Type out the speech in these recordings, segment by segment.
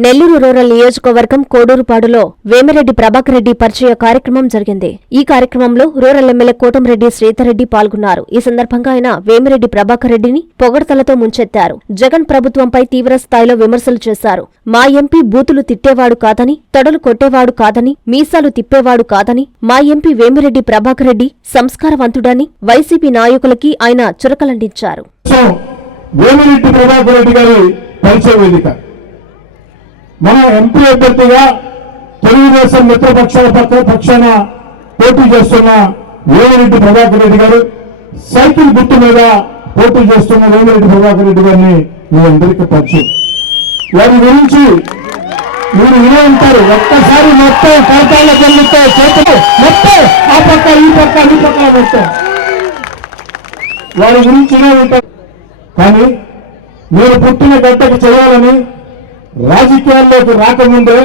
Nellore rural నియోజకవర్గం కోడూరుపాడులో వేమిరెడ్డి ప్రభాకర్ రెడ్డి పరిచయ కార్యక్రమం జరిగింది. ఈ కార్యక్రమంలో రూరల్ ఎమ్మెల్యే కోటంరెడ్డి శ్రీధర్రెడ్డి పాల్గొన్నారు. ఈ సందర్భంగా ఆయన వేమిరెడ్డి ప్రభాకర్ రెడ్డిని పొగడతలతో ముంచెత్తారు. జగన్ ప్రభుత్వంపై తీవ్ర స్థాయిలో విమర్శలు చేశారు. మా ఎంపీ బూతులు తిట్టేవాడు కాదని తొడలు కొట్టేవాడు కాదని మీసాలు తిప్పేవాడు కాదని మా ఎంపీ వేమిరెడ్డి ప్రభాకర్ రెడ్డి సంస్కారవంతుడని వైసీపీ నాయకులకి ఆయన చురకలంటించారు వేమిరెడ్డి ప్రభాకర్ రెడ్డి గారి పరిచయ వేదిక. మన ఎంపీ అభ్యర్థిగా తెలుగుదేశం మిత్రపక్షాల పక్క పక్షాన పోటీ చేస్తున్న వేమిరెడ్డి ప్రభాకర్ రెడ్డి గారు సైకిల్ గుర్తు మీద పోటీ చేస్తున్న వేమిరెడ్డి ప్రభాకర్ రెడ్డి గారిని మీ అందరికీ పరిచయం. వారి గురించి మీరు వినే ఉంటారు. ఒక్కసారి మొత్తం కరతాళ్ళ కిందతో చేతులు మొత్తం ఆ పక్క ఈ పక్క ఈ పక్క మొత్తం. వారి గురించి వినే ఉంటారు. కానీ మీరు పుట్టిన గడ్డకు చేయాలని రాజకీయాల్లోకి రాకముందే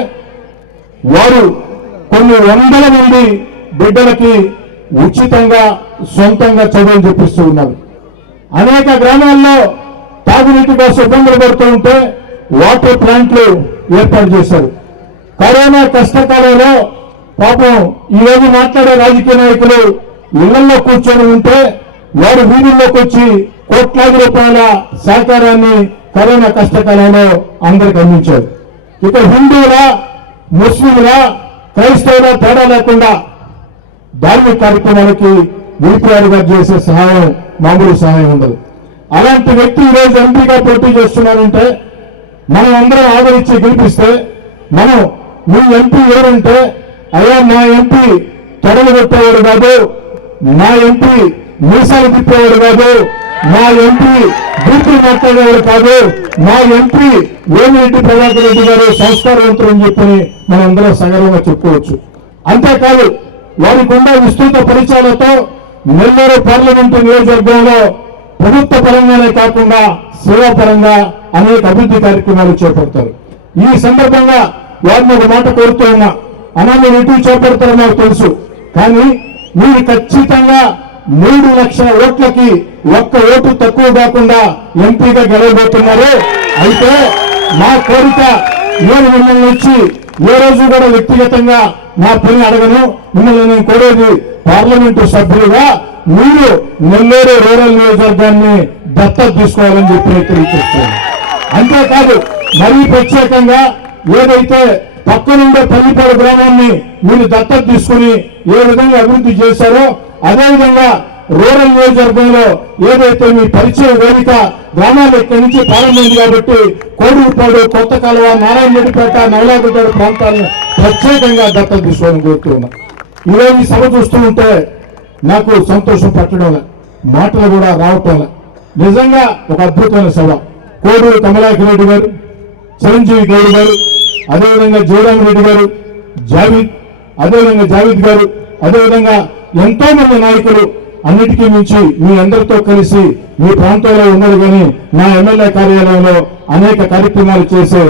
వారు కొన్ని వందల మంది బిడ్డలకి ఉచితంగా సొంతంగా చదువులు చెప్పిస్తూ ఉన్నారు. అనేక గ్రామాల్లో తాగునీటి కోసం ఇబ్బందులు పడుతూ ఉంటే వాటర్ ప్లాంట్లు ఏర్పాటు చేశారు. కరోనా కష్టకాలంలో పాపం ఈ రోజు మాట్లాడే రాజకీయ నాయకులు ఇళ్ళలో కూర్చొని ఉంటే వారు వీధుల్లోకి వచ్చి కోట్లాది రూపాయల సహకారాన్ని కరోనా కష్టకాలంలో అందరికి అందించారు. ఇక హిందువుల ముస్లింల క్రైస్తవుల తేడా లేకుండా ధార్మిక కార్యక్రమాలకి వీపీఆర్ చేసే సహాయం మామూలు సహాయం ఉండదు. అలాంటి వ్యక్తి ఈరోజు ఎంపీగా పోటీ చేస్తున్నారంటే మనం అందరం ఆదరించి గెలిపిస్తే మనం మీ ఎంపీ ఎవరంటే అయ్యా మా ఎంపీ తొడలు కొట్టేవాడు కాదు మా ఎంపీ మీసాలు తిప్పేవాడు కాదు మా ఎంపీ బూతులు గారు కాదు. మా ఎంపీ వేమిరెడ్డి ప్రభాకర్ రెడ్డి గారు సంస్కారవంతులు అని చెప్పని మనం అందరం సగర్వంగా చెప్పుకోవచ్చు. అంతేకాదు వారికి ఉన్న విస్తృత పరిచయాలతో నెల్లూరు పార్లమెంటు నియోజకవర్గంలో ప్రభుత్వ పరంగానే కాకుండా సేవాపరంగా అనేక అభివృద్ధి కార్యక్రమాలు చేపడతారు. ఈ సందర్భంగా వారిని ఒక మాట కోరుతూ ఉన్నా అన్నా మీరు ఇటు చేపడతారో నాకు తెలుసు. కానీ మీరు ఖచ్చితంగా మూడు లక్షల ఓట్లకి ఒక్క ఓటు తక్కువ కాకుండా ఎంపీగా గెలవబోతున్నారు. అయితే మా కోరిక నేను మిమ్మల్ని వచ్చి ఏ రోజు కూడా వ్యక్తిగతంగా నా పని అడగను. మిమ్మల్ని నేను కోరేది పార్లమెంటు సభ్యులుగా మీరు నెల్లూరు రూరల్ నియోజకవర్గాన్ని దత్తత తీసుకోవాలని చెప్పి తెలియజేస్తున్నాను. అంతేకాదు మరీ ప్రత్యేకంగా ఏదైతే పక్కనుండే పల్లిపాడు గ్రామాన్ని మీరు దత్తత తీసుకుని ఏ విధంగా అభివృద్ధి చేశారో అదేవిధంగా రూరల్ నియోజకవర్గంలో ఏదైతే మీ పరిచయ వేదిక గ్రామాలు ఇక్కడి నుంచి ప్రారంభమైంది కాబట్టి కోడూరుపాడు కొత్త కలవ నారాయణరెడ్డిపేట నవలాగుడ్డ ప్రాంతాలను ప్రత్యేకంగా దత్తత తీసుకోవాలని కోరుతున్నాం ఈరోజు ఈ సభ చూస్తూ ఉంటే నాకు సంతోషం పట్టడం మాటలు కూడా రావటం నిజంగా ఒక అద్భుతమైన సభ. కోడూరు కమలాకి రెడ్డి గారు చిరంజీవి గౌడ్ గారు అదేవిధంగా జయరామ్ రెడ్డి గారు జావీద్ అదేవిధంగా జావీద్ గారు అదేవిధంగా ఎంతో మంది నాయకులు అన్నిటికీ మించి మీ అందరితో కలిసి మీ ప్రాంతంలో ఉన్నారు కానీ నా ఎమ్మెల్యే కార్యాలయంలో అనేక కార్యక్రమాలు చేసే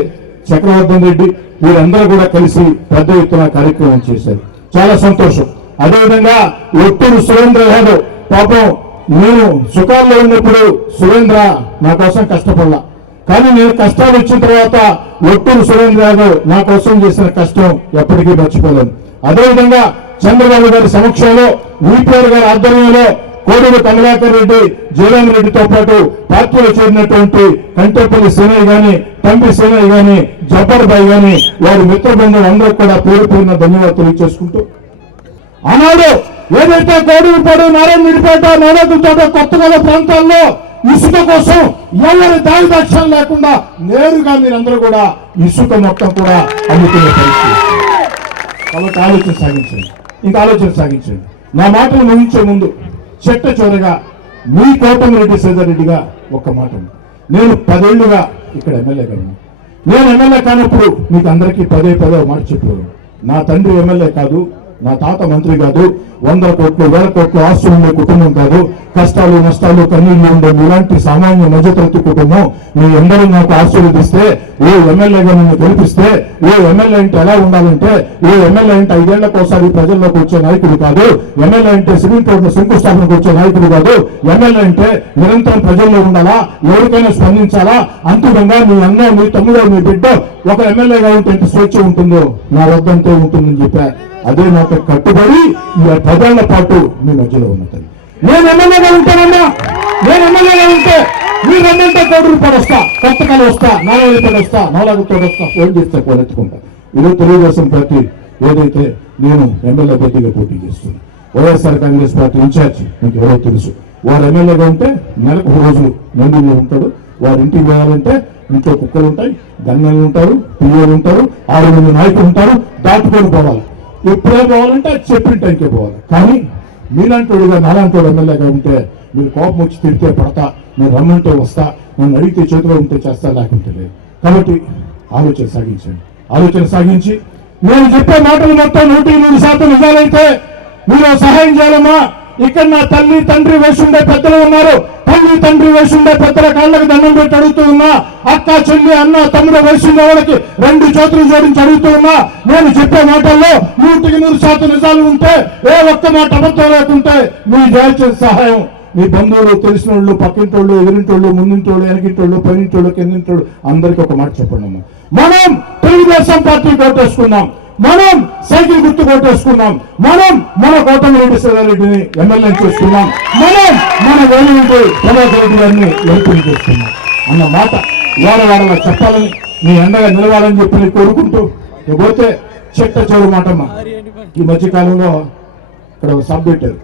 చక్రవర్ధన్ రెడ్డి వీరందరూ కూడా కలిసి పెద్ద ఎత్తున కార్యక్రమం చేశారు. చాలా సంతోషం. అదేవిధంగా ఒట్టూరు సురేంద్ర యాదవ్ పాపం నేను సుఖాల్లో ఉన్నప్పుడు సురేంద్ర నా కోసం కష్టపడలా కానీ నేను కష్టాలు వచ్చిన తర్వాత ఒట్టూరు సురేంద్ర యాదవ్ నా కోసం చేసిన కష్టం ఎప్పటికీ మర్చిపోలేను. అదేవిధంగా చంద్రబాబు గారి సమక్షంలో వీపీఆర్ గారి ఆధ్వర్యంలో కోడూరు కమలాకర్ రెడ్డి జయరామ్ రెడ్డితో పాటు పార్టీలో చేరినటువంటి కంటేపల్లి సేనయ్య గాని తంపి సేనయ్య గాని జబ్బర్ బాయ్ గాని వారి మిత్ర బృందం అందరూ కూడా పేరు పేరున ధన్యవాదాలు తెలియజేసుకుంటూ. ఆనాడు ఏదైతే కోడూరుపాడు నారాయణపేట నవలగుంట కొత్తగల ప్రాంతాల్లో ఇసుక కోసం ఎవరి దాని దక్షం లేకుండా నేరుగా మీరందరూ కూడా ఇసుక మొత్తం కూడా అందుకునే పరిస్థితి. కాబట్టి ఆలోచన సాగించండి. ఇంకా ఆలోచన సాగించండి. నా మాటలు ముగించే ముందు చెట్ట చివరగా మీ కోటమిరెడ్డి శ్రీధర్రెడ్డిగా ఒక్క మాట నేను పదేళ్ళుగా ఇక్కడ ఎమ్మెల్యేగా ఉన్నాను నేను ఎమ్మెల్యే కానప్పుడు మీకు అందరికీ పదే పదే మాట చెప్పాను నా తండ్రి ఎమ్మెల్యే కాదు నా తాత మంత్రి కాదు వందల కోట్లు వేల కోట్లు ఆస్తులు ఉండే కుటుంబం కాదు కష్టాలు నష్టాలు కన్నీళ్ళు ఉండే ఇలాంటి సామాన్య మధ్యతరగతి కుటుంబం మీ అందరూ నాకు ఆశీర్వదిస్తే ఏ ఎమ్మెల్యేగా నన్ను గెలిపిస్తే ఏ ఎమ్మెల్యే అంటే ఎలా ఉండాలంటే ఏ ఎమ్మెల్యే అంటే ఐదేళ్ళకోసారి ప్రజల్లోకి వచ్చే నాయకుడు కాదు ఎమ్మెల్యే అంటే సిమెంట్ రోడ్ల శంకుస్థాపనకు వచ్చే నాయకుడు కాదు ఎమ్మెల్యే అంటే నిరంతరం ప్రజల్లో ఉండాలా ఎవరికైనా స్పందించాలా అంతిమంగా మీ అన్న మీ తమ్ముడు మీ బిడ్డ ఒక ఎమ్మెల్యేగా ఉంటే స్వేచ్ఛ ఉంటుందో నా వద్దంతే ఉంటుందని చెప్పారు అదే నాకు కట్టుబడి ఈ పదేళ్ళ పాటు మీ మధ్యలో ఉన్నది నేను ఎమ్మెల్యేగా ఉంటానన్నా. నేను ఎమ్మెల్యేగా ఉంటే మీరు రెండంటే కోటి రూపాయలు వస్తా కొత్తకాలు వస్తా నాలుగు రూపాయలు వస్తా నాలుగు తోడు వస్తా. ఫోన్ చేస్తే ఫోన్ ఇది తెలుగుదేశం పార్టీ ఏదైతే నేను ఎమ్మెల్యే అభ్యర్థిగా పోటీ చేస్తున్నాను వైఎస్ఆర్ కాంగ్రెస్ పార్టీ ఇన్ఛార్జ్ మీకు ఎవరో తెలుసు. వారు ఎమ్మెల్యేగా ఉంటే నెలకు రోజు రోజులు నందిలో ఉంటాడు. వారి ఇంటికి పోవాలంటే ఇంట్లో కుక్కలు ఉంటాయి గన్నలు ఉంటారు పిల్లలు ఉంటారు ఆరు మంది నాయకులు ఉంటారు దాటుకొని పోవాలి. ఎప్పుడే పోవాలంటే అది చెప్పిన టైంకే పోవాలి. కానీ మీలాంటోడుగా నాలాంటోడు ఎమ్మెల్యేగా ఉంటే మీరు కోపం వచ్చి తిరిగితే పడతా నేను రమ్మంటే వస్తా నన్ను అడిగితే చేతిలో ఉంటే చేస్తా లేకుంటే లేదు. కాబట్టి ఆలోచన సాగించండి. ఆలోచన సాగించి నేను చెప్పే మాటలు మొత్తం నూటికి నూరు శాతం నిజాలైతే మీరు సహాయం చేయాలమ్మా. ఇక్కడ నా తల్లి తండ్రి వేసి ఉండే పెద్దలు ఉన్నారు. తల్లి తండ్రి వయసు ఉండే పెద్దల కాళ్ళకి దండం పెట్టి అడుగుతూ ఉన్నా అక్క చెల్లి అన్న తమ్ముడు వయసు వాళ్ళకి రెండు చేతులు జోడించి అడుగుతూ ఉన్నా నేను చెప్పే మాటల్లో నూటికి నూరు శాతం నిజాలు ఉంటే ఏ ఒక్క మాట అబద్ధం లేకుంటే మీ దయచేసి సహాయం. మీ బంధువులు తెలిసిన వాళ్ళు పక్కింటోళ్ళు ఎదిరింటోళ్ళు ముందింటోళ్ళు వెనకింటోళ్ళు పైనింటోళ్ళు కిందింటోళ్ళు అందరికీ ఒక మాట చెప్పండి అమ్మా. మనం తెలుగుదేశం పార్టీ కోటేసుకుందాం మనం సైకిల్ గుర్తు కొట్టేసుకున్నాం. మనం మన కోటమి రెడ్డి ఎమ్మెల్యే చేసుకున్నాం. మనం మన గవర్నమెంట్ ప్రభాకర్ రెడ్డి గారిని ఎంపీ చేసుకున్నాం. అన్న మాట వార వారలా చెప్పాలని మీ అండగా నిలవాలని చెప్పి నేను కోరుకుంటూ పోతే చెట్ట చెడు మాటమ్మా ఈ మధ్యకాలంలో ఇక్కడ ఒక సభ పెట్టారు.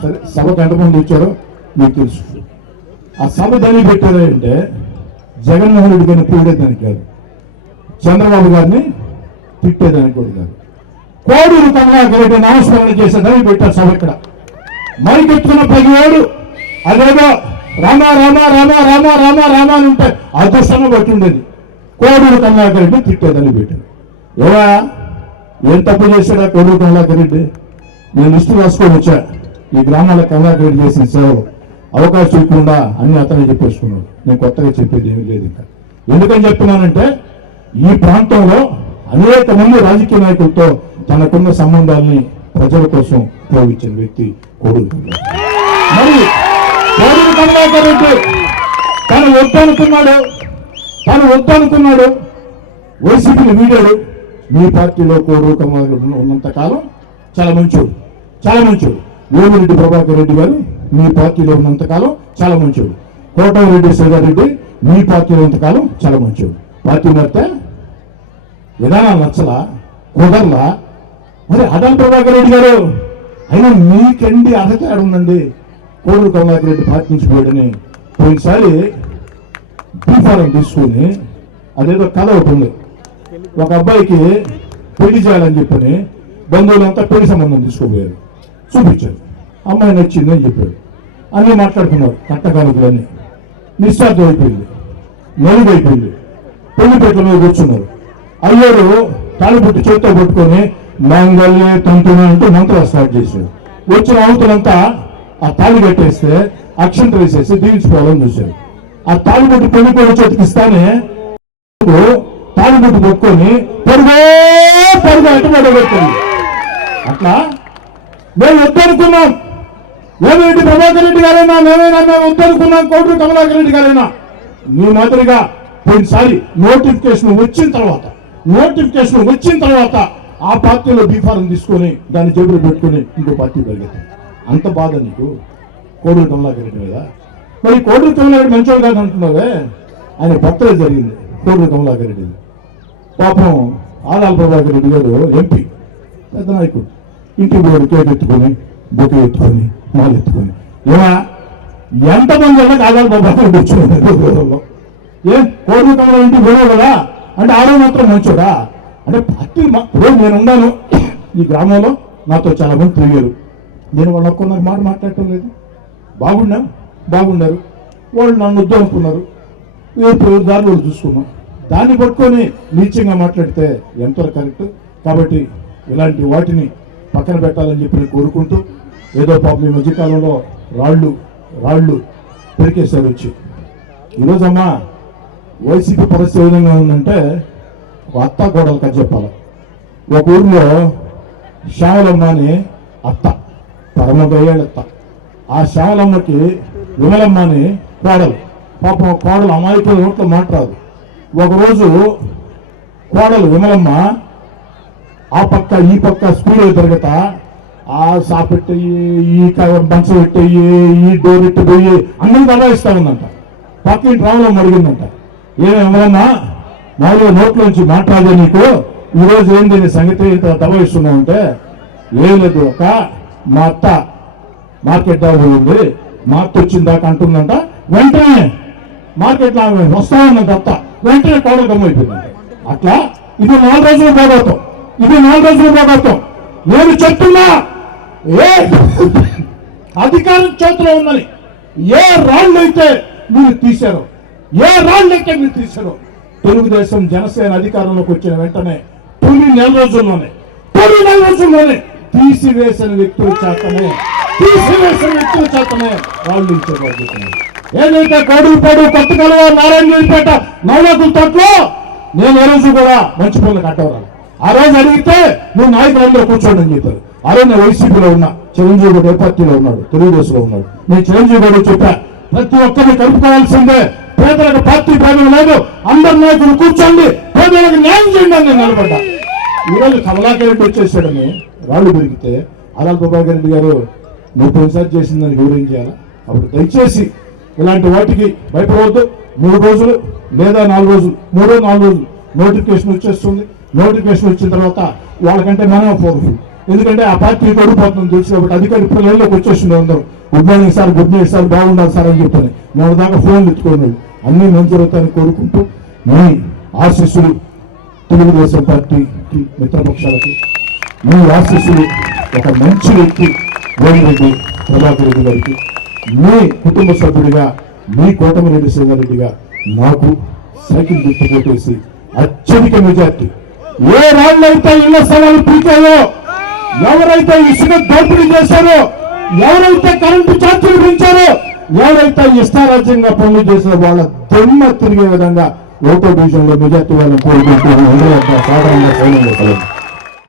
సరే సభకు ఎంతమంది వచ్చారో మీకు తెలుసు. ఆ సభ దాన్ని పెట్టారు అంటే జగన్మోహన్ రెడ్డి గారిని పూడేదానికి కాదు. చంద్రబాబు గారిని తిట్టేదానికి కూడా కాదు. కోడూరు కమలాకర్ రెడ్డి నామస్మరణ చేసేదానికి పెట్టారు సభ ఇక్కడ. మైకెత్తుకున్న పదివేడు అదేదో రామ రామ రామ రామ రామ రామ అని ఉంటే అదృష్టంగా బట్టి కోడూరు కమలాకర్ రెడ్డి తిట్టేదని పెట్టారు. ఏవా ఏం తప్పు చేశాడా కోడూరు కమలాకర్ రెడ్డి నేను లిస్టు రాసుకొని వచ్చా. ఈ గ్రామాల కమలాకర్ రెడ్డి చేసిన సేవలు అవకాశం ఇవ్వకుండా అన్ని అతనే చెప్పేసుకున్నాడు. నేను కొత్తగా చెప్పేది ఏమీ లేదు ఇంకా. ఎందుకని చెప్తున్నానంటే ఈ ప్రాంతంలో అనేక మంది రాజకీయ నాయకులతో తనకున్న సంబంధాల్ని ప్రజల కోసం ఉపయోగించిన వ్యక్తి కోడూరు మరి కోడూరు కమలాకర్ రెడ్డి తను వద్దనుకున్నాడు తను వద్దనుకున్నాడు వైసీపీని వీడాడు మీ పార్టీలో కోడూరు కమలాకర్ రెడ్డి ఉన్నంత కాలం చాలా మంచోడు చాలా మంచోడు. వేమిరెడ్డి ప్రభాకర్ రెడ్డి గారు మీ పార్టీలో ఉన్నంత కాలం చాలా మంచోడు. కోటమిరెడ్డి రెడ్డి మీ పార్టీలో ఉన్నంతకాలం చాలా మంచోడు. పార్టీ మారితే విధానాలు నచ్చలా కుదరలా? మరి అదం ప్రభాకర్ రెడ్డి గారు అయినా మీకండి అర్హత ఉందండి కోడూరు కమలాకర్ రెడ్డి పార్టీ నుంచి పోయాడని పోయినసారి బీఫారం తీసుకుని అదేదో కథ ఒకటి ఒక అబ్బాయికి పెళ్ళి చేయాలని చెప్పని బంధువులంతా పెళ్ళి సంబంధం తీసుకోపోయారు. చూపించారు. అమ్మాయి నచ్చిందని చెప్పాడు అన్నీ మాట్లాడుకున్నారు. కట్టకాలకులన్నీ నిశ్చార్థం అయిపోయింది నలుగు అయిపోయింది పెళ్ళి పెట్టల మీద కూర్చున్నారు. అయ్యారు తాళిబొట్టు చేత్తో పట్టుకొని మాంగళ్య తంతుని అంటూ మంత్రం స్టార్ట్ చేశారు. వచ్చిన అవతలంతా ఆ తాళి కట్టేస్తే అక్షంత వేసేసి దీవించుకోవాలని చూశారు. ఆ తాళిబొట్టు పెళ్ళి కొడుకు చేతికి ఇస్తానే తాళిబొట్టు పట్టుకొని పరుగో పరుగు అటుబడి పెట్టింది అట్లా మేము వద్దనుకున్నాం. వేమిరెడ్డి ప్రభాకర్ రెడ్డి గారైనా మేమైనా మేము వద్దనుకున్నాం. కోటి కమలాకర్ రెడ్డి గారైనా. మీ మాదిరిగా పోయినసారి నోటిఫికేషన్ వచ్చిన తర్వాత నోటిఫికేషన్ వచ్చిన తర్వాత ఆ పార్టీలో బీఫారం తీసుకొని దాన్ని జేబులో పెట్టుకొని ఇంకో పార్టీ పరిగెత్తాం అంత బాధ నీకు? కోడూరు కమలాకర్ రెడ్డి మీద? మరి కోడూరు కమలాకర్ రెడ్డి మంచోడు కాదు అంటున్నావే. ఆయన భక్తులే జరిగింది కోడూరు కమలాకర్ రెడ్డిది పాపం ఆదాల ప్రభాకర్ రెడ్డి గారు ఎంపీ పెద్ద నాయకుడు. ఇంటికి పోయి కేక్ ఎత్తుకొని బొకే ఎత్తుకొని మాలు ఎత్తుకొని. ఏమా? ఎంతమంది వాళ్ళకి ఆదాల ప్రభాకర్ రెడ్డి వచ్చిన ఏ? కోడూరు కమల ఇంటికి పోయావు కదా? అంటే ఆడ మాత్రం మంచోడా? అంటే పార్టీ రోజు నేను ఉన్నాను. ఈ గ్రామంలో నాతో చాలా మంది తిరిగారు. నేను వాళ్ళు ఒక్క నాకు మాట మాట్లాడటం లేదు. బాగున్నా? బాగున్నారు. వాళ్ళు నన్ను వద్దు అనుకున్నారు. రేపు దారి వాళ్ళు చూసుకున్నాం. దాన్ని పట్టుకొని నీచంగా మాట్లాడితే ఎంతో కరెక్ట్? కాబట్టి ఇలాంటి వాటిని పక్కన పెట్టాలని చెప్పి నేను కోరుకుంటూ ఏదో పాపం ఈ మధ్యకాలంలో రాళ్ళు రాళ్ళు పెరికేశారు వచ్చి. ఈరోజమ్మా వైసీపీ పరిస్థితి ఏ విధంగా ఉందంటే ఒక అత్త గోడలు కథ చెప్పాలి. ఒక ఊర్లో శ్యామలమ్మ అని అత్త పరమ అత్త ఆ శ్యామలమ్మకి విమలమ్మ అని కోడలు. పాపం కోడలు అమాయకుల నోట్లో మాట్లాడు ఒకరోజు కోడలు విమలమ్మ ఆ పక్క ఈ పక్క స్కూల్ తిరగత ఆ సాపెట్టయి ఈ క- మంచం పెట్టయి ఈ డోర్ ఎట్టి పోయి అందరిని దబాయిస్తా ఉందంట. పక్కింటి రావడం అడిగిందంట ఏమేమన్నా మామూలుగా నోట్లోంచి మాట్లాడే నీకు? ఈరోజు ఏంది నీ సంగతి ఇంత దబాయిస్తున్నావు అంటే? ఏం లేదు ఒక మా అత్త మార్కెట్ దాకా పోయింది మా అత్త వచ్చిన దాకా అంటుందంట వెంటనే మార్కెట్ లాగా ఆమె వస్తా అత్త. వెంటనే కోడలు గమ్మైపోయిందంట అట్లా? ఇది నాలుగు రోజులు పోగొడతాం ఇది నాలుగు రోజులు పోగొడతాం నేను చెప్తున్నా ఏ అధికారం చేతిలో ఉందని ఏ రాళ్ళు అయితే మీరు తీశారో ఏ రాళ్ళు మీరు తీసారో తెలుగుదేశం జనసేన అధికారంలోకి వచ్చిన వెంటనే తొలి నెల రోజుల్లోనే తొలి నెల రోజుల్లోనే తీసివేసిన వ్యక్తుల చేతనే తీసివేసిన వ్యక్తుల చేతనే రాళ్ళు ఇచ్చే బాధ్యత ఏదైతే కోడుపాడు కొత్త కలవ నారాయణపేట నవలాకుల తోటలో నేను ఏ రోజు కూడా మంచి పనులు కట్టవరాలి ఆ రోజు అడిగితే నువ్వు నాయకులందరూ కూర్చోండి అని చెప్పారు. ఆ రోజు నేను వైసీపీలో ఉన్నా చిరంజీవి కూడా ఏ పార్టీలో ఉన్నాడు తెలుగుదేశంలో ఉన్నాడు. నేను చిరంజీవి గారు చెప్పా ప్రతి ఒక్కరిని కలుపుకోవాల్సిందే పేదలకు పార్టీ భేదం లేదు. అందరు నాయకులు కూర్చోండి. పేదలకు న్యాయం చేయండి అని నేను నిలబడ్డా. ఈరోజు కమలాకర్ రెడ్డి వచ్చేసాడని రాళ్ళు దొరికితే అలాల్ ప్రభాకర్ రెడ్డి గారు నువ్వు పోయినసారి చేసిందని వివరం చేయాలా? అప్పుడు దయచేసి ఇలాంటి వాటికి భయపడవద్దు. మూడు రోజులు లేదా నాలుగు రోజులు మూడో నాలుగు రోజులు నోటిఫికేషన్ వచ్చేస్తుంది. నోటిఫికేషన్ వచ్చిన తర్వాత వాళ్ళకంటే మనమే పవర్ఫుల్ ఎందుకంటే ఆ పార్టీ ఓడిపోతుంది తెలుసు కాబట్టి అధికారి పిల్లల్లోకి వచ్చేసింది అందరూ. Good morning sir good night sir బాగుండాలి సార్ అని చెప్పని మూడు దాకా ఫోన్లు ఎత్తుకున్నాడు. అన్నీ మంచి జరుగుతాయని కోరుకుంటూ మీ ఆశీస్సులు తెలుగుదేశం పార్టీకి మిత్రపక్షాలకి మీ ఆశీస్సులు ఒక మంచి వ్యక్తి వేమిరెడ్డి ప్రభాకర్ రెడ్డి గారికి మీ కుటుంబ సభ్యుడిగా మీ కోటమిరెడ్డి శ్రీధర్రెడ్డిగా నాకు సైకిల్ గుర్తు పెట్టేసి అత్యధిక మెజార్టీ. ఏ రాళ్ళు అయితే ఇళ్ళ స్థలాలు పీకాయో? ఎవరైతే ఇసుక దోపిడీ చేశారో ఎవరైతే కరెంటు ఛార్జీలు పెంచారో ఎవరైతే ఇష్టారాజ్యంగా పనులు చేసిన వాళ్ళ దొమ్మ తిరిగే విధంగా ఓటో డివిజన్లో మెజార్టీ వాళ్ళని కోరుకుంటూ సాధారణంగా